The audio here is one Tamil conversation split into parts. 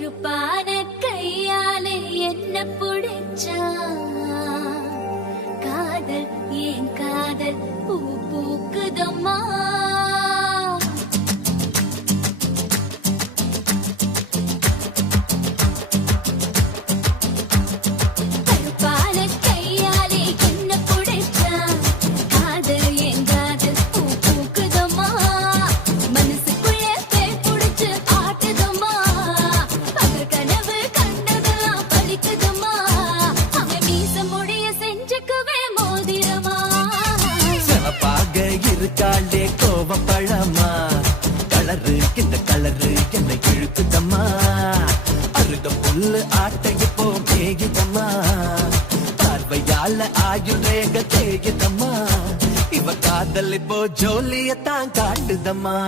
கருப்பான கையாலே என்ன புடிச்சா காதல் ஏன் காதல் பூ பூக்குதம்மா இருக்காளே கோவப்பழமா கலரு இந்த கலரு என்னை இழுக்குதம்மா அருக புல்லு ஆட்டை இப்போ மேயுதம்மா பார்வையால ஆயுள் ரேக தேயுதம்மா இவ காதல் இப்போ ஜோலியத்தான் காட்டுதம்மா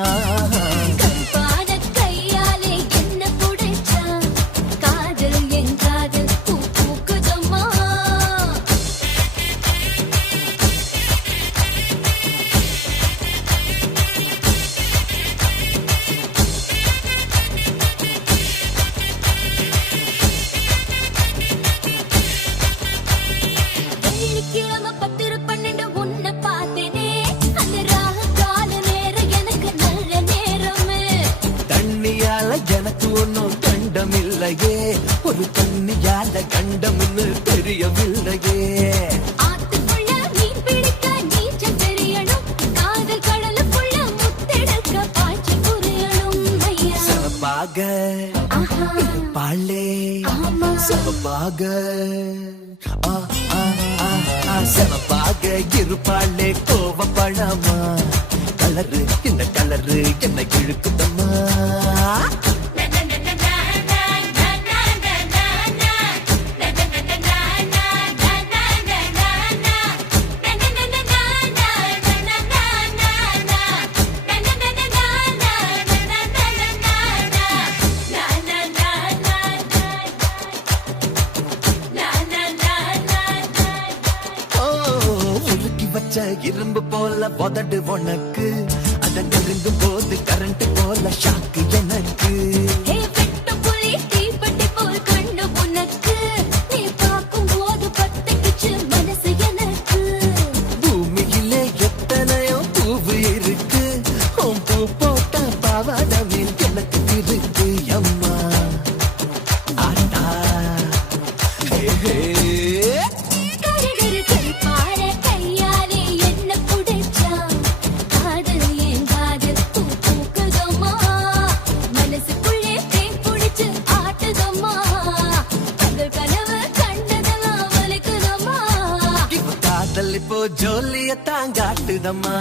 எனக்கு ஒன்னும் கண்டமில்லையே ஒரு தண்ணியால கண்டம்னு தெரியவில்லையே ஆத்துக்குள்ள மீன் பிடிக்க நீச்சல் தெரியணும் காதல் கடலுக்குள்ள முத்தெடுக்க பாய்ச்சி புரியணும் சமப்பாக பாலே சமப்பாக சமப்பாக இருப்பாளே கோவப்பழமா கலரு இந்த கலரு என்ன இழுக்குதம்மா இரும்பு போல உதடு உனக்கு அத நெருங்கும் போது கரண்ட் போல ஷாக்கு எனக்கு பூமியிலே எத்தனையோ பூவு இருக்கு பூ போட்ட பாவாடவில் எனக்கு இருக்கு அம்மா ஆட்டா இப்போ ஜோலியத்தான் காட்டுதம்மா